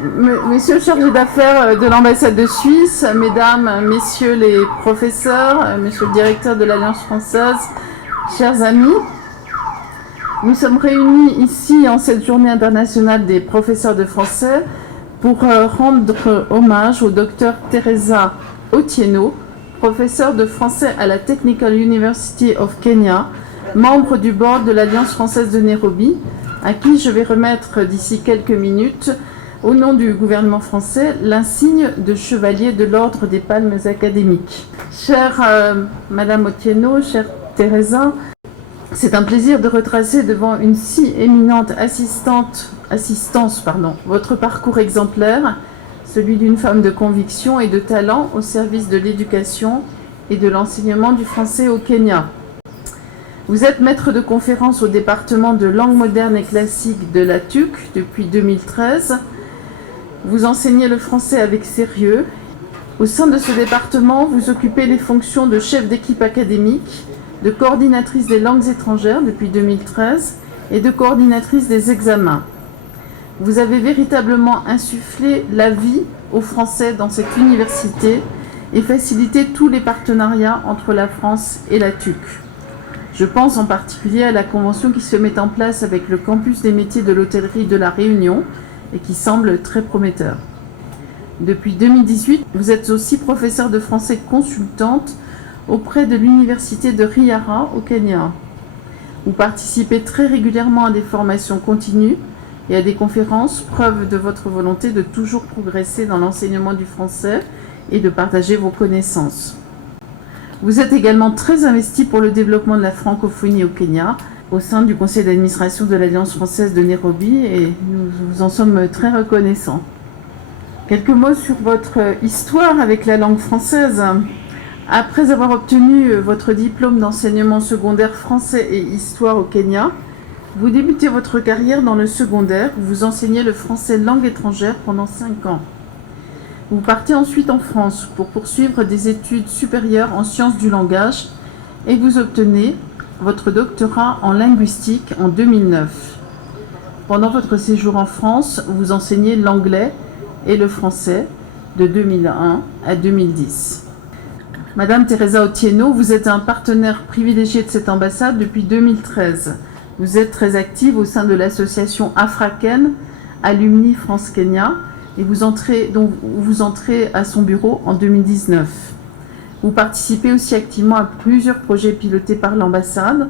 Messieurs chargés d'affaires de l'ambassade de Suisse, mesdames, messieurs les professeurs, monsieur le directeur de l'Alliance française, chers amis, nous sommes réunis ici en cette journée internationale des professeurs de français pour rendre hommage au docteur Teresa Otieno, professeur de français à la Technical University of Kenya, membre du board de l'Alliance française de Nairobi, à qui je vais remettre d'ici quelques minutes, au nom du gouvernement français, l'insigne de chevalier de l'ordre des palmes académiques. Chère Madame Otieno, chère Teresa, c'est un plaisir de retracer devant une si éminente assistance, votre parcours exemplaire, celui d'une femme de conviction et de talent au service de l'éducation et de l'enseignement du français au Kenya. Vous êtes maître de conférence au département de langue moderne et classique de la TUC depuis 2013. Vous enseignez le français avec sérieux. Au sein de ce département, vous occupez les fonctions de chef d'équipe académique, de coordinatrice des langues étrangères depuis 2013 et de coordinatrice des examens. Vous avez véritablement insufflé la vie aux Français dans cette université et facilité tous les partenariats entre la France et la TUC. Je pense en particulier à la convention qui se met en place avec le campus des métiers de l'hôtellerie de La Réunion et qui semble très prometteur. Depuis 2018, vous êtes aussi professeur de français consultante auprès de l'université de Riara au Kenya. Vous participez très régulièrement à des formations continues et à des conférences, preuve de votre volonté de toujours progresser dans l'enseignement du français et de partager vos connaissances. Vous êtes également très investi pour le développement de la francophonie au Kenya, au sein du conseil d'administration de l'Alliance française de Nairobi, et nous vous en sommes très reconnaissants. Quelques mots sur votre histoire avec la langue française. Après avoir obtenu votre diplôme d'enseignement secondaire français et histoire au Kenya, vous débutez votre carrière dans le secondaire, où vous enseignez le français langue étrangère pendant 5 ans. Vous partez ensuite en France pour poursuivre des études supérieures en sciences du langage et vous obtenez votre doctorat en linguistique en 2009. Pendant votre séjour en France, vous enseignez l'anglais et le français de 2001 à 2010. Madame Teresa Otieno, vous êtes un partenaire privilégié de cette ambassade depuis 2013. Vous êtes très active au sein de l'association Afraken, Alumni France-Kenya, et vous entrez à son bureau en 2019. Vous participez aussi activement à plusieurs projets pilotés par l'ambassade.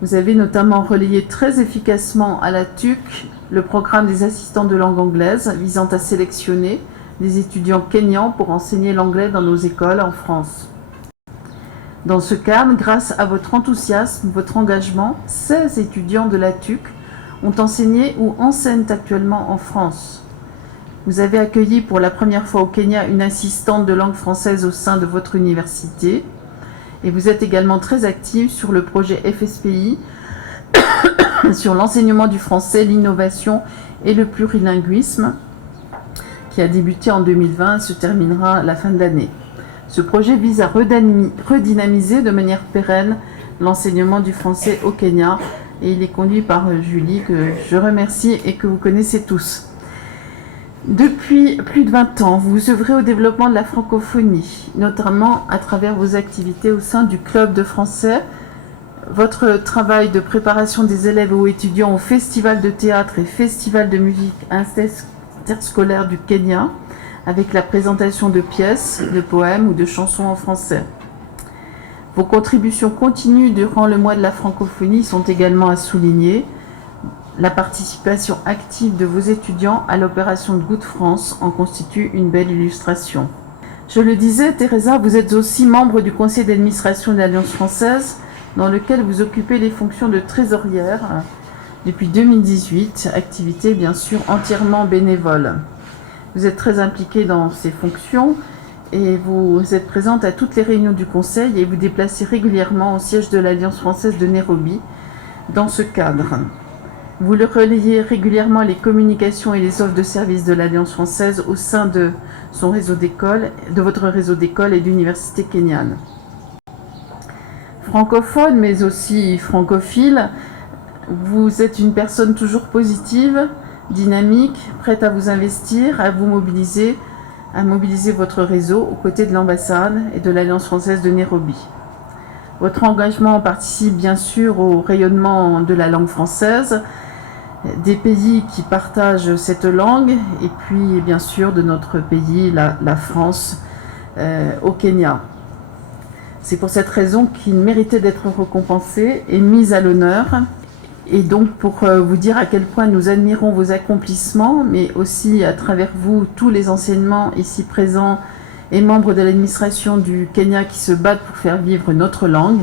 Vous avez notamment relayé très efficacement à la TUC le programme des assistants de langue anglaise visant à sélectionner des étudiants kenyans pour enseigner l'anglais dans nos écoles en France. Dans ce cadre, grâce à votre enthousiasme, votre engagement, 16 étudiants de la TUC ont enseigné ou enseignent actuellement en France. Vous avez accueilli pour la première fois au Kenya une assistante de langue française au sein de votre université et vous êtes également très active sur le projet FSPI sur l'enseignement du français, l'innovation et le plurilinguisme qui a débuté en 2020 et se terminera à la fin de l'année. Ce projet vise à redynamiser de manière pérenne l'enseignement du français au Kenya et il est conduit par Julie, que je remercie et que vous connaissez tous. Depuis plus de 20 ans, vous œuvrez au développement de la francophonie, notamment à travers vos activités au sein du club de français, votre travail de préparation des élèves ou étudiants au festival de théâtre et festival de musique interscolaire du Kenya, avec la présentation de pièces, de poèmes ou de chansons en français. Vos contributions continues durant le mois de la francophonie sont également à souligner. La participation active de vos étudiants à l'opération de Good France en constitue une belle illustration. Je le disais, Teresa, vous êtes aussi membre du conseil d'administration de l'Alliance française, dans lequel vous occupez les fonctions de trésorière depuis 2018, activité bien sûr entièrement bénévole. Vous êtes très impliquée dans ces fonctions et vous êtes présente à toutes les réunions du conseil et vous déplacez régulièrement au siège de l'Alliance française de Nairobi dans ce cadre. Vous relayez régulièrement les communications et les offres de services de l'Alliance française au sein de son réseau d'écoles, de votre réseau d'écoles et d'universités kenyanes. Francophone, mais aussi francophile, vous êtes une personne toujours positive, dynamique, prête à vous investir, à vous mobiliser, à mobiliser votre réseau aux côtés de l'ambassade et de l'Alliance française de Nairobi. Votre engagement participe bien sûr au rayonnement de la langue française, des pays qui partagent cette langue, et puis bien sûr de notre pays, la France, au Kenya. C'est pour cette raison qu'il méritait d'être récompensé et mis à l'honneur. Et donc pour vous dire à quel point nous admirons vos accomplissements, mais aussi à travers vous tous les enseignements ici présents et membres de l'administration du Kenya qui se battent pour faire vivre notre langue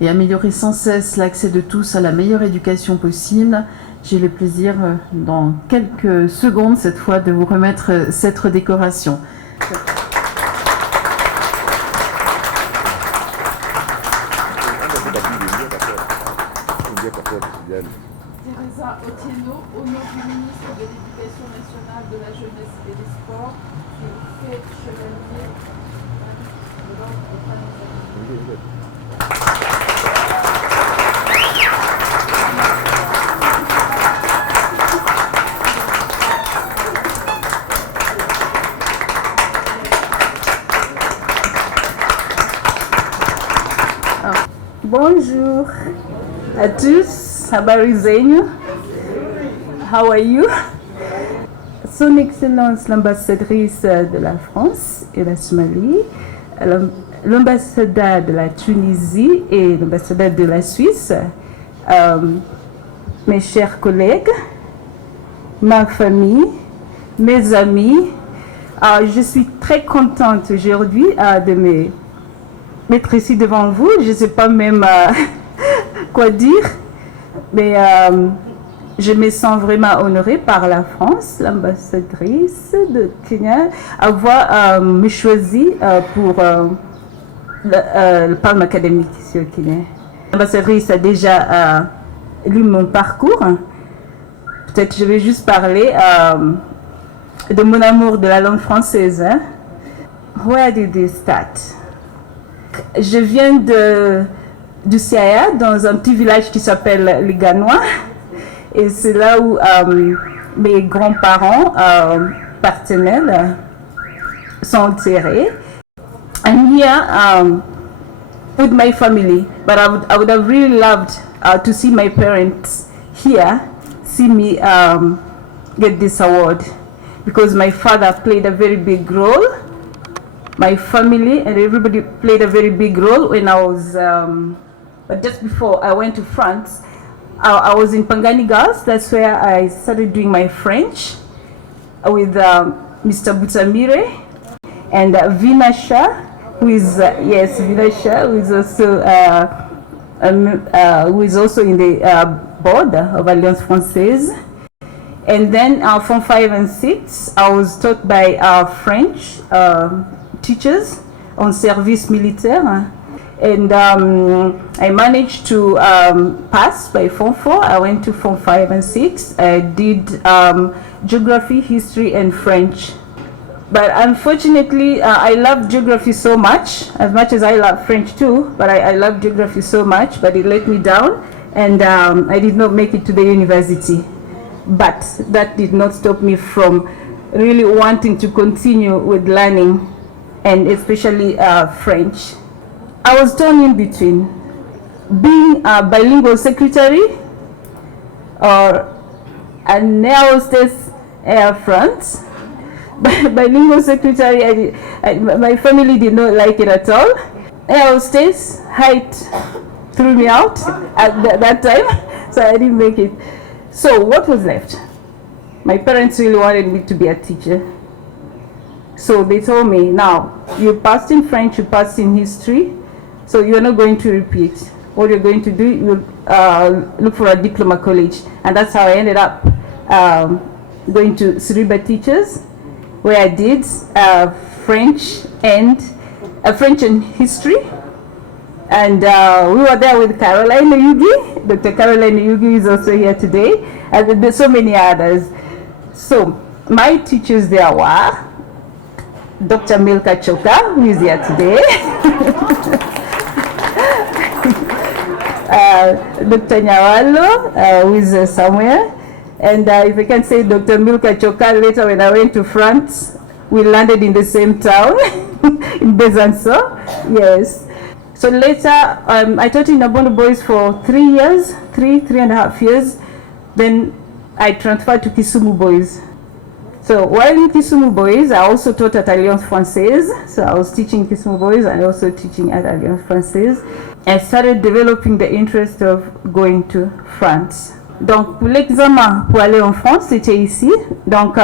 et améliorer sans cesse l'accès de tous à la meilleure éducation possible. J'ai le plaisir dans quelques secondes cette fois de vous remettre cette décoration. Teresa Otieno, au nom du ministre de l'Éducation nationale, de la jeunesse et des sports, qui fait chevalier de l'ordre de Bonjour à tous, habari zenyu? How are you? Son Excellence l'ambassadrice de la France et la Somalie, l'ambassadeur de la Tunisie et l'ambassadeur de la Suisse, mes chers collègues, ma famille, mes amis, je suis très contente aujourd'hui de m'être ici devant vous. Je ne sais pas même quoi dire, mais je me sens vraiment honorée par la France, l'ambassadrice de Kenya, avoir me choisi pour le Palme académique ici au Kenya. L'ambassadrice a déjà lu mon parcours. Peut-être je vais juste parler de mon amour de la langue française. Where did this start? Je viens du Siaya, dans un petit village qui s'appelle Liganois. Et c'est là où mes grands-parents paternels sont enterrés. I'm here with my family, but I would have really loved to see my parents here, see me get this award, because my father played a very big role. My family and everybody played a very big role when I was, but just before I went to France, I was in Pangani Girls. That's where I started doing my French with Mr. Butsamire and Vinasha, who is Vinasha, who is also in the board of Alliance Française. And then from 5 and 6, I was taught by French teachers on service militaire, and I managed to pass by Form 4. I went to Form 5 and 6. I did geography, history, and French. But unfortunately, I love geography so much as I love French too, but I love geography so much, but it let me down, and I did not make it to the university. But that did not stop me from really wanting to continue with learning, and especially French. I was torn in between being a bilingual secretary or an air hostess Air France. Bilingual secretary, my family did not like it at all. Air hostess, height threw me out at that time, so I didn't make it. So what was left? My parents really wanted me to be a teacher. So they told me, now, you passed in French, you passed in history, so you're not going to repeat. What you're going to do, you'll look for a diploma college. And that's how I ended up going to Suriba Teachers, where I did French and history. And we were there with Caroline Yugi. Dr. Caroline Yugi is also here today. And there's so many others. So my teachers there were Dr. Milka Choka, who is here today. Dr. Nyawalo, who is somewhere. And if I can say Dr. Milka Choka, later when I went to France, we landed in the same town, in Besançon, yes. So later, I taught in Nabondo Boys for 3 years, three and a half years. Then I transferred to Kisumu Boys. So while in Kisumu Boys, I also taught at Alliance Française. So I was teaching Kisumu Boys and also teaching at Alliance Française. I started developing the interest of going to France. Donc pour l'examen pour aller en France, c'était ici. Donc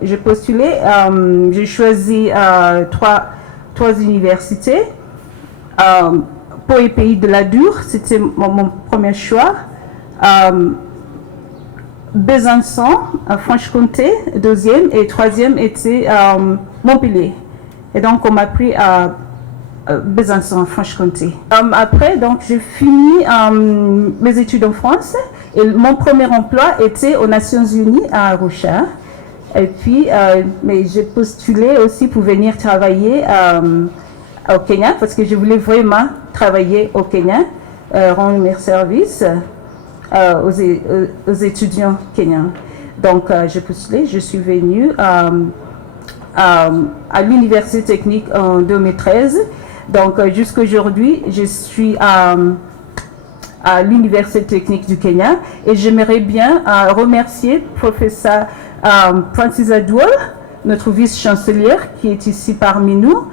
j'ai postulé, j'ai choisi trois universités. Pau et Pays de l'Adour, c'était mon premier choix. Besançon, Franche-Comté, deuxième, et troisième était Montpellier. Et donc on m'a pris à Besançon, Franche-Comté. Après, donc j'ai fini mes études en France et mon premier emploi était aux Nations Unies à Arusha. Et puis, mais j'ai postulé aussi pour venir travailler au Kenya parce que je voulais vraiment travailler au Kenya, rendre mes services aux étudiants kenyans. Donc, j'ai postulé, je suis venue à l'Université technique en 2013. Donc, jusqu'à aujourd'hui, je suis à l'Université technique du Kenya et j'aimerais bien remercier professeur Francis Adwal, notre vice-chancelière qui est ici parmi nous,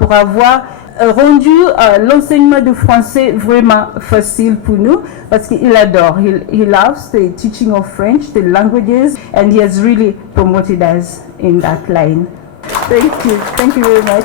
pour avoir rendu l'enseignement de français vraiment facile pour nous parce qu'il adore. He loves the teaching of French, the languages, and he has really promoted us in that line. Thank you very much.